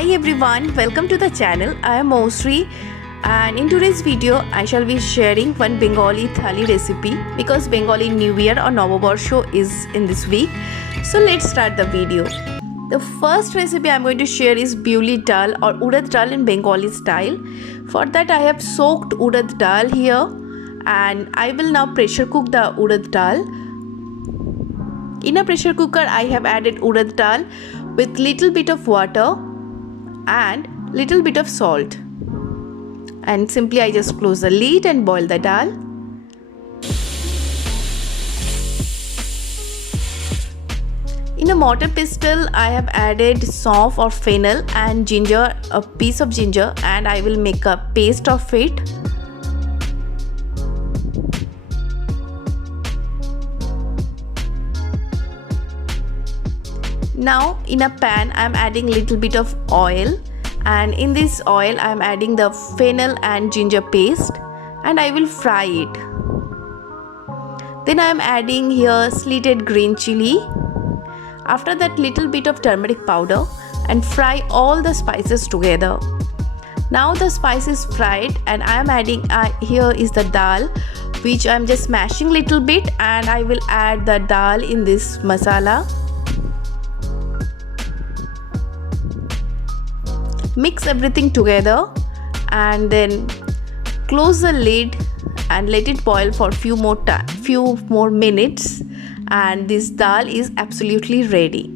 Hi everyone, welcome to the channel. I am Mosri and in today's video I shall be sharing one Bengali thali recipe because Bengali New Year or Noboborsho is in this week. So let's start the video. The first recipe I am going to share is Biuli dal or urad dal in Bengali style. For that I have soaked urad dal here and I will now pressure cook the urad dal. In a pressure cooker I have added urad dal with little bit of water and little bit of salt, and simply I just close the lid and boil the dal. In a mortar pestle I have added saunf or fennel and ginger, a piece of ginger, and I will make a paste of it. Now in a pan I am adding little bit of oil, and in this oil I am adding the fennel and ginger paste and I will fry it. Then I am adding here slitted green chili. After that little bit of turmeric powder and fry all the spices together. Now the spice is fried and I am adding here is the dal, which I am just mashing little bit, and I will add the dal in this masala. Mix everything together and then close the lid and let it boil for few more minutes, and this dal is absolutely ready.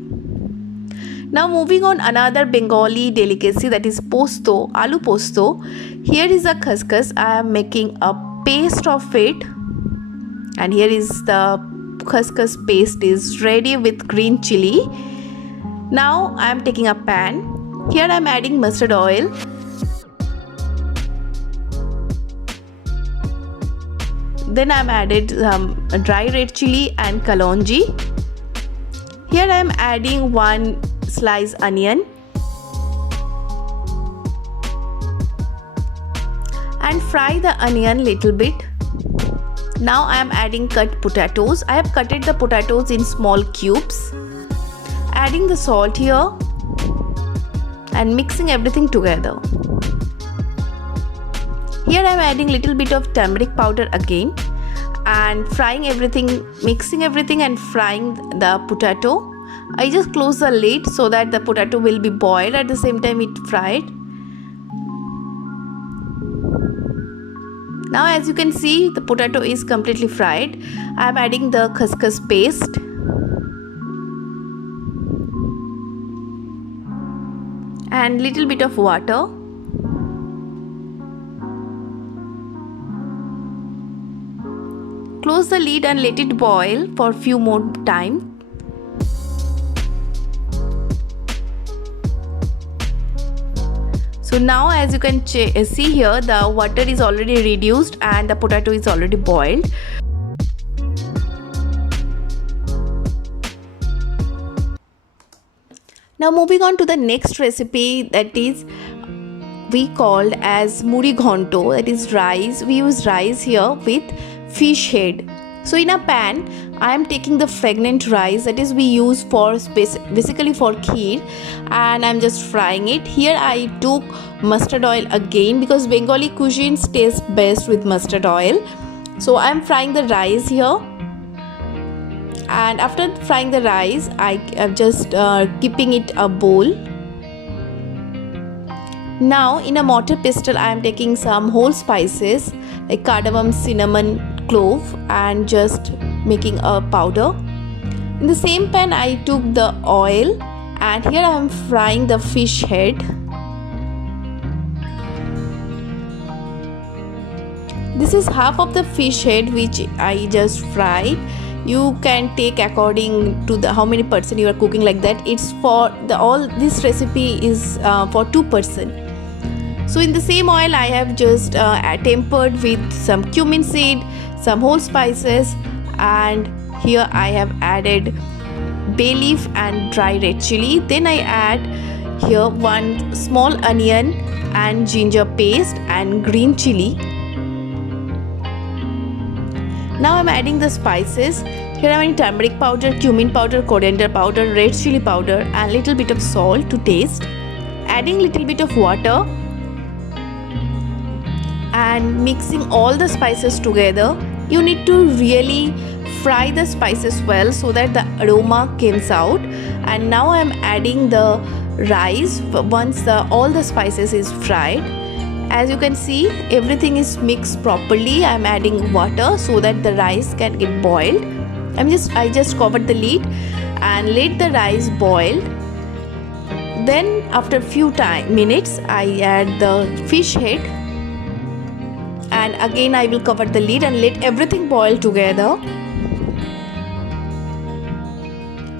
Now moving on, another Bengali delicacy, that is posto, aloo posto. Here is a khaskhas. I am making a paste of it, and here is the khaskhas paste is ready with green chili. Now I am taking a pan. Here I am adding mustard oil. Then I am added dry red chili and kalonji. Here I am adding one sliced onion and fry the onion little bit. Now I am adding cut potatoes. I have cutted the potatoes in small cubes. Adding the salt here and mixing everything together. Here I am adding little bit of turmeric powder again and frying everything, mixing everything and frying the potato. I just close the lid so that the potato will be boiled at the same time it fried. Now as you can see, the potato is completely fried. I am adding the khaskhas paste. And little bit of water. Close the lid and let it boil for few more time. So now as you can see here, the water is already reduced and the potato is already boiled. Now moving on to the next recipe, that is we called as muri ghonto, that is rice. We use rice here with fish head. So in a pan I am taking the fragrant rice, that is we use for basically for kheer, and I am just frying it. Here I took mustard oil again because Bengali cuisines taste best with mustard oil. So I am frying the rice here. And after frying the rice, I am just keeping it a bowl. Now in a mortar pestle I am taking some whole spices like cardamom, cinnamon, clove, and just making a powder. In the same pan I took the oil, and here I am frying the fish head. This is half of the fish head which I just fried. You can take according to how many person you are cooking, like that. It's for this recipe is for 2 person. So in the same oil I have just tempered with some cumin seed, some whole spices, and here I have added bay leaf and dry red chili. Then I add here one small onion and ginger paste and green chili. Now I am adding the spices. Here I am adding turmeric powder, cumin powder, coriander powder, red chili powder and little bit of salt to taste. adding little bit of water and mixing all the spices together. You need to really fry the spices well so that the aroma comes out. And now I'm adding the rice once all the spices is fried. As you can see, everything is mixed properly. I'm adding water so that the rice can get boiled. I just covered the lid and let the rice boil. Then after few minutes I add the fish head, and again I will cover the lid and let everything boil together.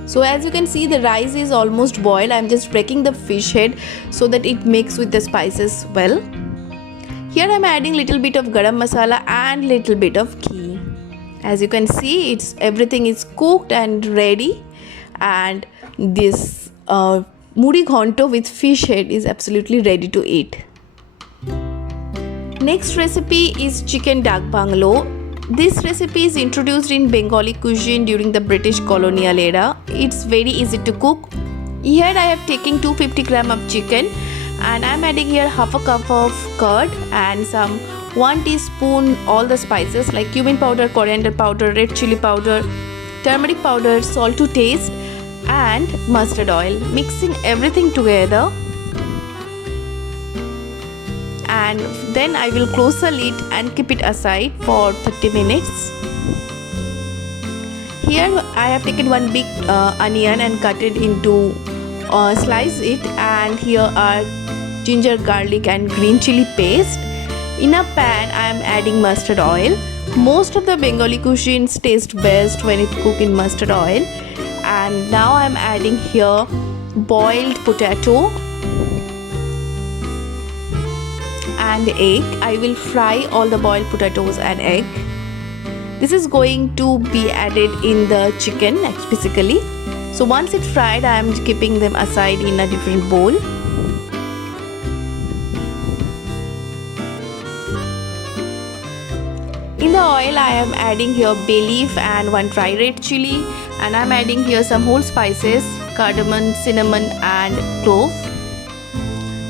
So as you can see, the rice is almost boiled. I'm just breaking the fish head so that it mixes with the spices well. Here I'm adding little bit of garam masala and little bit of ghee. As you can see, everything is cooked and ready, and this muri ghonto with fish head is absolutely ready to eat. Next recipe is chicken dak banglo. This recipe is introduced in Bengali cuisine during the British colonial era. It's very easy to cook. Here I have taken 250 gram of chicken, and I'm adding here half a cup of curd and some 1 teaspoon all the spices like cumin powder, coriander powder, red chili powder, turmeric powder, salt to taste, and mustard oil. Mixing everything together, and then I will close the lid and keep it aside for 30 minutes. Here I have taken one big onion and cut it into slice it, and here are ginger, garlic and green chili paste. In a pan I am adding mustard oil. Most of the Bengali cuisines taste best when it cooked in mustard oil. And now I am adding here boiled potato and egg. I will fry all the boiled potatoes and egg. This is going to be added in the chicken basically. So once it's fried, I am keeping them aside in a different bowl. In the oil I am adding here bay leaf and one dry red chili, and I am adding here some whole spices, cardamom, cinnamon and clove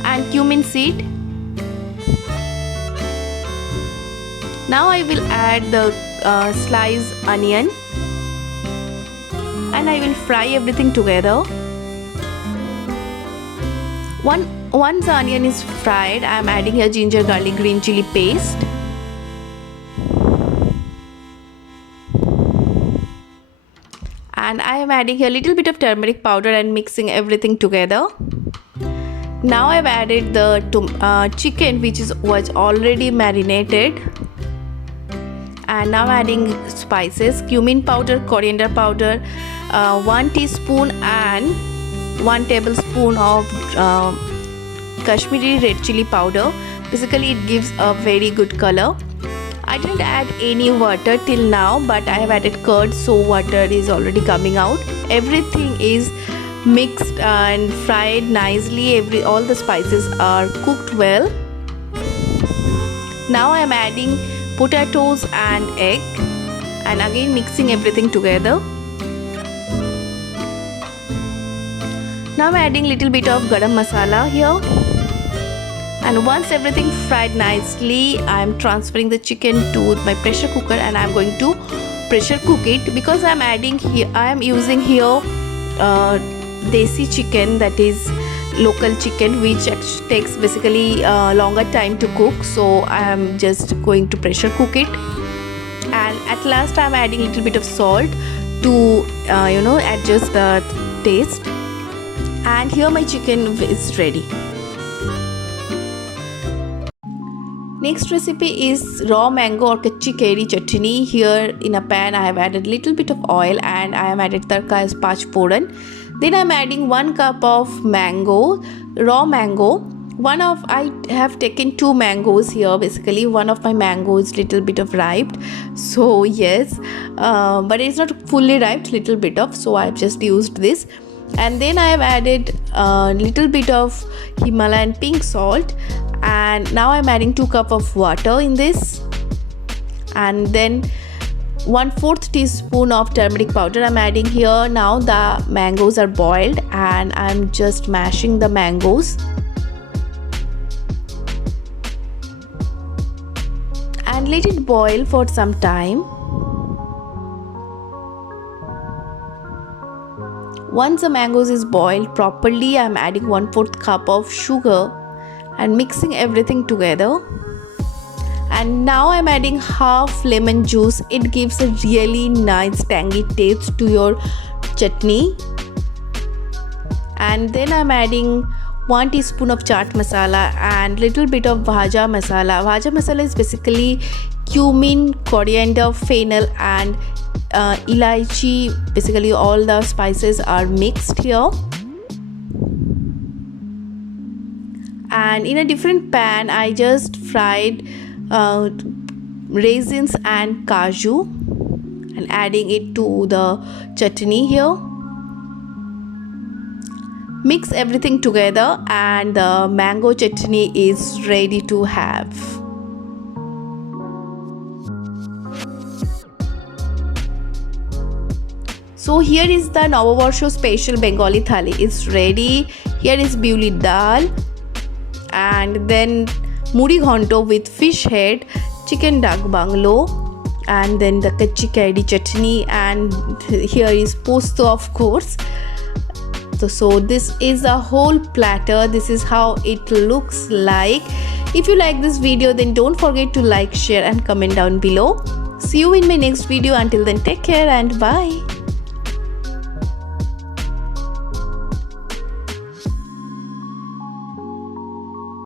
and cumin seed. Now I will add the sliced onion and I will fry everything together. Once the onion is fried, I am adding here ginger, garlic, green chili paste. And I am adding here a little bit of turmeric powder and mixing everything together. Now I have added the chicken which was already marinated. And now adding spices, cumin powder, coriander powder, 1 teaspoon and 1 tablespoon of Kashmiri red chili powder. Basically it gives a very good color. I didn't add any water till now, but I have added curd, so water is already coming out. Everything is mixed and fried nicely. All the spices are cooked well. Now I am adding potatoes and egg and again mixing everything together. Now I'm adding little bit of garam masala here, and once everything fried nicely, I am transferring the chicken to my pressure cooker and I am going to pressure cook it. Because I am using here desi chicken, that is local chicken, which takes basically longer time to cook, so I am just going to pressure cook it. And at last I am adding a little bit of salt to adjust the taste. And here my chicken is ready. Next recipe is raw mango or kachi kairi chutney. Here in a pan I have added little bit of oil and I have added tarka as pach foran. Then I am adding 1 cup of mango, raw mango. I have taken 2 mangoes here. Basically one of my mango is little bit of ripe, so yes, but it's not fully ripe, little bit of, so I have just used this. And then I have added little bit of Himalayan pink salt, and now I'm adding 2 cup of water in this, and then 1/4 teaspoon of turmeric powder I'm adding here. Now the mangoes are boiled and I'm just mashing the mangoes. let it boil for some time. Once the mangoes is boiled properly, I am adding 1/4 cup of sugar and mixing everything together. And now I'm adding half lemon juice. It gives a really nice tangy taste to your chutney. And then I'm adding 1 teaspoon of chaat masala and little bit of bhaja masala. Bhaja masala is basically cumin, coriander, fennel and elaichi. Basically all the spices are mixed here. And in a different pan I just fried raisins and cashew and adding it to the chutney here. Mix everything together and the mango chutney is ready to have. So here is the Novobarsho special Bengali thali. It's ready. Here is biuli dal and then muri ghonto with fish head, chicken duck banglo, and then the kachi kaidi chutney, and here is posto of course. So this is a whole platter. This is how it looks like. If you like this video, then don't forget to like, share and comment down below. See you in my next video. Until then, take care and bye.